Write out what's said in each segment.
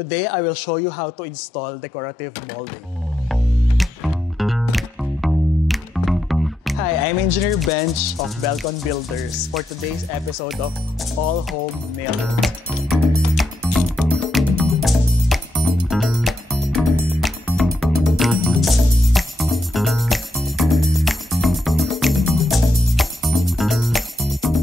Today, I will show you how to install decorative molding. Hi, I'm Engineer Bench of Belcon Builders for today's episode of All Home Nailing.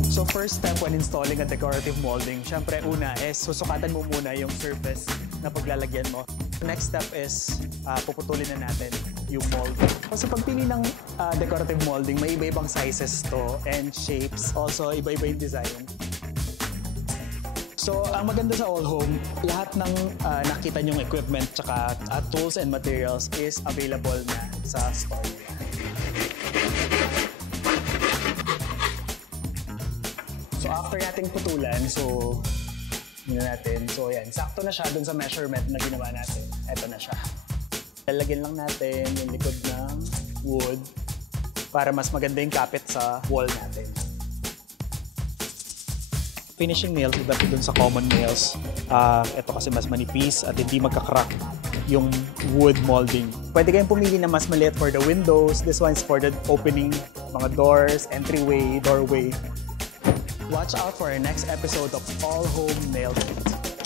So first step when installing a decorative molding, syempre una is susukatan mo muna yung surface na paglalagyan mo. Next step is puputulin na natin yung mold. So pagpili ng decorative molding, may iba-ibang sizes to and shapes. Also, iba-iba yung design. So ang maganda sa All Home, lahat ng nakita nyong equipment tsaka tools and materials is available na sa store. So after nating putulan, yan, sakto na siya dun sa measurement na ginawa natin. Eto na siya. Lalagyan lang natin yung likod ng wood para mas maganda yung kapit sa wall natin. Finishing nails, iba dun sa common nails. Ito kasi mas manipis at hindi magka-crack yung wood molding. Pwede kayong pumili na mas maliit for the windows. This one's for the opening, mga doors, entryway, doorway. Watch out for our next episode of All Home Nail Kit.